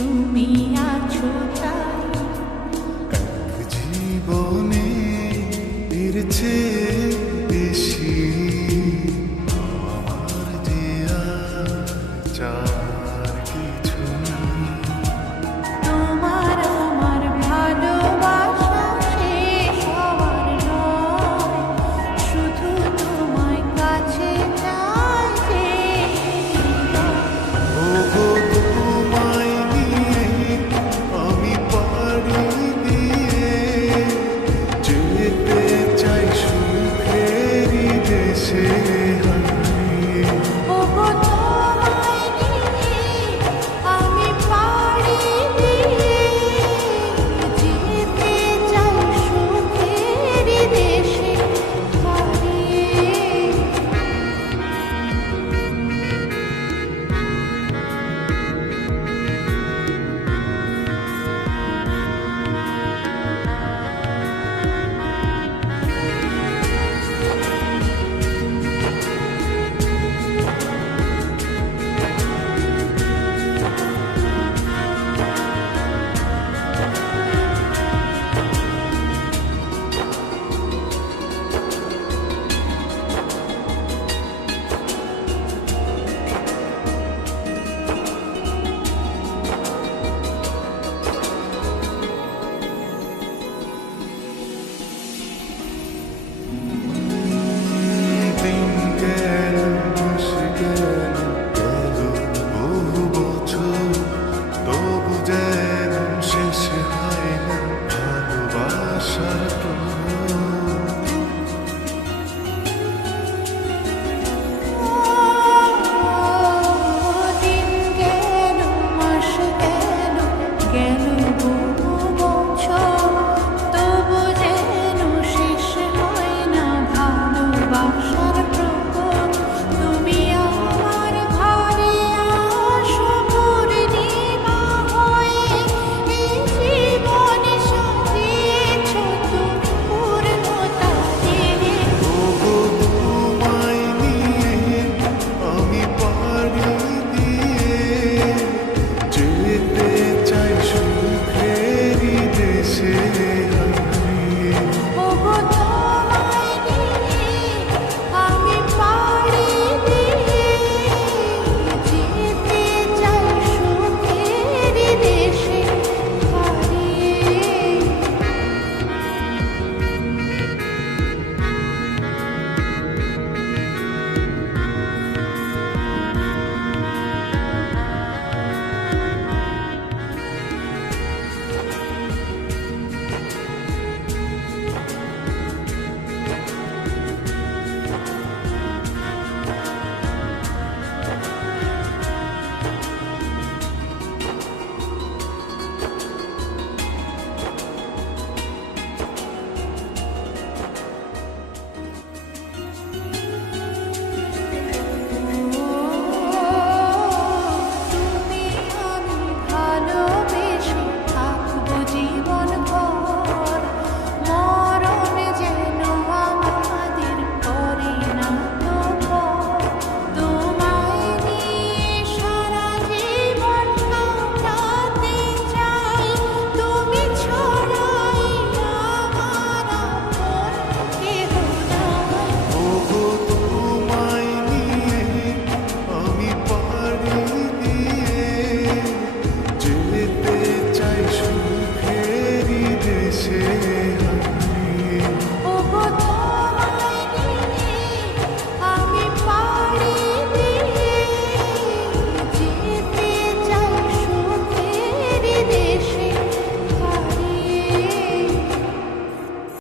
তুমি আছো তাই। বেশি আমার চা again.